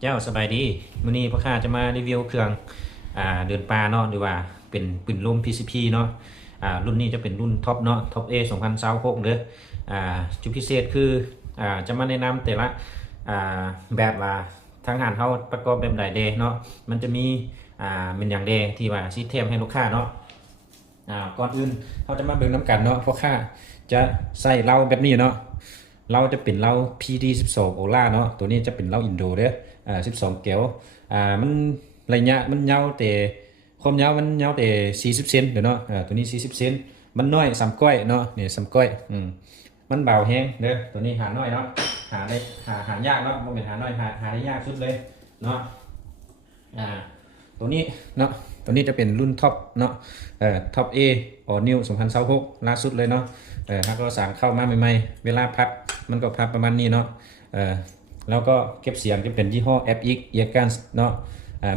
เจ้าสบายดีมื้อนี้พ่อข้าจะมารีวิวเครื่องเดินป่าเนาะหรือว่าเป็นปืนลม PCP เนาะรุ่นนี้จะเป็นรุ่นท็อปเนาะท็อป A 2026เด้อจุดพิเศษคือจะมาแนะนำแต่ละแบบว่าทางหารเขาประกอบแบบใดเดเนาะมันจะมีเป็นอย่างเดที่ว่าซิสเทมให้ลูกค้าเนาะก่อนอื่นเขาจะมาเบิ่งน้ำกันเนาะพ่อข้าจะใส่เหล้าแบบนี้เนาะเราจะเป็นเหล้า PD12 โอล่าเนาะตัวนี้จะเป็นเหล้าอินโดเด้อ12แก้วมันระยะมันยาวแต่ความยาวมันยาวแต่40เซนเด้อเนาะตัวนี้40เซนมันน้อยสามก้อยเนาะนี่สามก้อยมันเบาแฮงเด้อตัวนี้หาน้อยเนาะหาได้หายากเนาะบ่แม่นหาน้อยหาได้ยากสุดเลยเนาะตัวนี้เนาะตัวนี้จะเป็นรุ่นท็อปเนาะท็อป A All New 2026ล่าสุดเลยเนาะถ้าก็สั่งเข้ามาใหม่ๆเวลาพับมันก็พับประมาณนี้เนาะแล้วก็เก็บเสียงจะเป็นยี่ห้อ FX Earguns เนาะ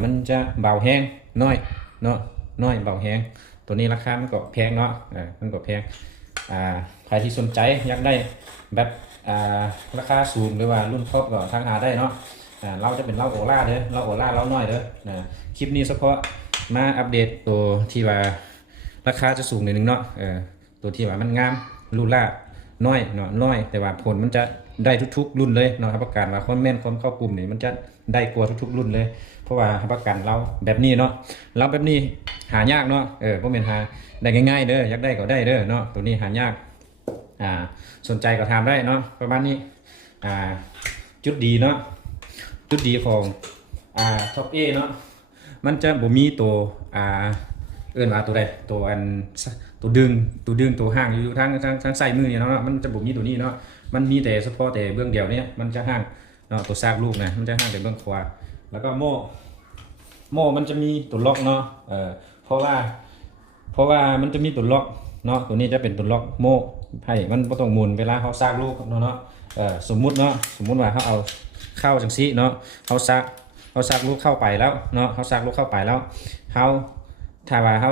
มันจะเบาแห้งน้อยเนาะน้อยเบาแห้งตัวนี้ราคามันก็แพงเนาะมันก็แพงใครที่สนใจอยากได้แบบราคาสูงหรือว่ารุ่นท็อปก็ทางหาได้เนาะเราจะเป็นเหล้าโอล่าเด้อเหล้าโอล่าเหล้าน้อยเด้อคลิปนี้เฉพาะมาอัปเดตตัวที่ว่าราคาจะสูงหนึ่งเนาะตัวที่ว่ามันงามลูล่าน้อยเนาะน้อยแต่ว่าผลมันจะได้ทุกๆรุ่นเลยเนาะประกันว่าคนแม่นคนเข้ากลุ่มนี่มันจะได้กลัวทุกๆรุ่นเลยเพราะว่าประกันเราแบบนี้เนาะเราแบบนี้หายากเนาะพวกเมนหาได้ง่ายๆเด้ออยากได้ก็ได้เด้อเนาะตัวนี้หายากสนใจก็ทำได้เนาะประมาณนี้จุดดีเนาะจุดดีของท็อป A เนาะมันจะบ่มีตัวเอื้อนว่าตัวใดตัวตัวดึงตัวห่างอยู่ทางใส่มือเนี่ยเนาะมันจะบ่มีตัวนี้เนาะมันมีแต่เฉพาะแต่เบื้องเดียวเนี่ยมันจะห่างเนาะตัวซากลูกนะมันจะห่างแต่เบื้องขวาแล้วก็โม่มันจะมีตัวล็อกเนาะเพราะว่ามันจะมีตัวล็อกเนาะตัวนี้จะเป็นตัวล็อกโม่ให้มันบ่ต้องหมุนเวลาเขาซากลูกเนาะสมมุติว่าเขาเอาเข้าจังซี่เนาะเขาซากลูกเข้าไปแล้วเนาะเขาซากลูกเข้าไปแล้วเขาถ้าว่าเขา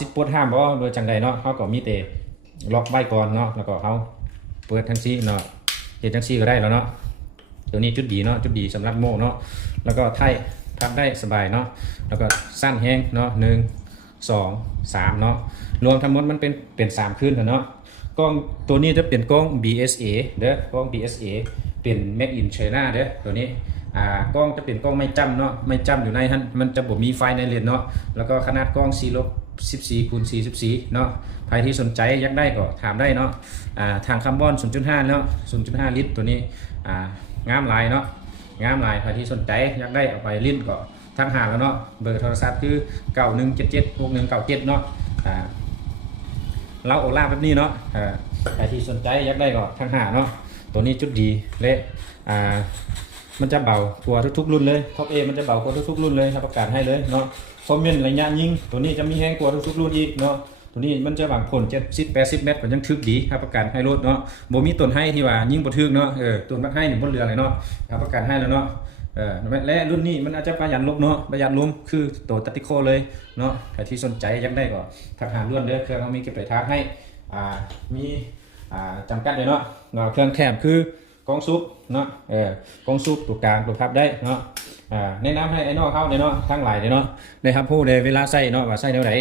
สิปลดห้ามบ่โดยจังใดเนาะเขาก็มีแต่ล็อกไว้ก่อนเนาะแล้วก็เขาเปิดทั้งซี่เนาะเฮ็ดทั้งซี่ก็ได้แล้วเนาะตัวนี้จุดดีเนาะจุดดีสำหรับโม่เนาะแล้วก็ไทยพับได้สบายเนาะแล้วก็สั้นแห้งเนาะ1 2 3เนาะรวมทั้งหมดมันเป็น3ขึ้นเนาะกล้องตัวนี้จะเป็นกล้อง BSA เด้อกล้อง BSA เป็น Made in China เด้อตัวนี้กล้องจะเป็นกล้องไม่จำเนาะไม่จำอยู่ในมันจะบ่มีไฟในเลนเนาะแล้วก็ขนาดกล้อง14x14 เนาะใครที่สนใจอยากได้ก็ถามได้เนาะทางคาร์บอน 0.5 เนาะ 0.5 ลิตรตัวนี้งามลายเนาะงามลายใครที่สนใจอยากได้เอาไปลิ้นก็ทางหาแล้วเนาะเบอร์โทรศัพท์คือ91776197เนาะเราโอล่าแบบนี้เนาะใครที่สนใจอยากได้ก็ทางหาเนาะตัวนี้จุดดีและมันจะเบากว่าทุกๆรุ่นเลยท็อป A มันจะเบากว่าทุกๆรุ่นเลยรับประกันให้เลยเนาะคอมเมนต์ระยะยิงตัวนี้จะมีแห้งกว่าทุกๆรุ่นอีกเนาะตัวนี้มันจะบางผล70-80 เมตรผมยังทึกดีรับประกันให้รถเนาะบ่มีต้นให้ที่ว่ายิงบ่ทึกเนาะต้นบักให้นี่บนเรือเลยเนาะรับประกันให้แล้วเนาะและรุ่นนี้มันอาจจะประหยัดลมเนาะประหยัดลมคือตัวตัดติโคเลยเนาะใครที่สนใจอยากได้ก็ทักหาล้วนเด้อเครื่องเขามีเก็บปลายทางให้มีจำกัดเลยเนาะเครื่องแคบคือกองซุปเนาะกองซุปตัวกลางตัวพับได้เนาะแนะนำให้ไอ้นอกเข้าเนาะทั้งหลายเนาะได้ครับผู้ใดเวลาใส่เนาะว่าใส่แนวไหน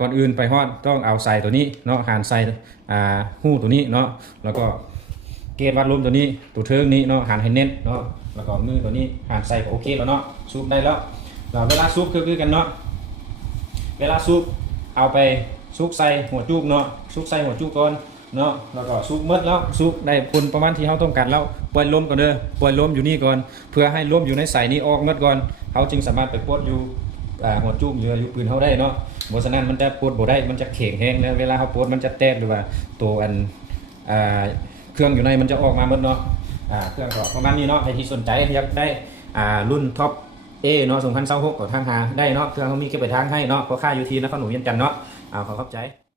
ก่อนอื่นไปฮอดต้องเอาใส่ตัวนี้เนาะหานใส่หู้ตัวนี้เนาะแล้วก็เกจวัดลมตัวนี้ตัวเทิงนี้เนาะหานให้เน้นเนาะแล้วก็มือตัวนี้หานใส่ก็โอเคแล้วเนาะซุปได้แล้วเวลาซุปคือกันเนาะเวลาซุปเอาไปซุปใส่หัวจุกเนาะซุปใส่หัวจุกก่อนเนาะแล้วก็ซุกมืดแล้วซุกได้ผลประมาณที่เขาต้องการแล้วปล่อยลมก่อนเด้อปล่อยลมอยู่นี่ก่อนเพื่อให้ลมอยู่ในใส่นี้ออกมืดก่อนเขาจึงสามารถไปปลดอยู่หัวจุกอยู่ปืนเขาได้เนาะเพราะฉะนั้นมันจะปลดบ่ได้มันจะแข็งแห้งนะเวลาเขาปลดมันจะแตกหรือว่าตัวเครื่องอยู่ในมันจะออกมาหมดเนาะเครื่องก็ประมาณนี้เนาะใครที่สนใจอยากได้รุ่นท็อป A เนาะ2026ก็ทางหาได้เนาะเครื่องเขามีเก็บไปทางให้เนาะเพราะค่าอยู่ที่นครหลวงเวียงจันทน์เนาะขอขอบใจ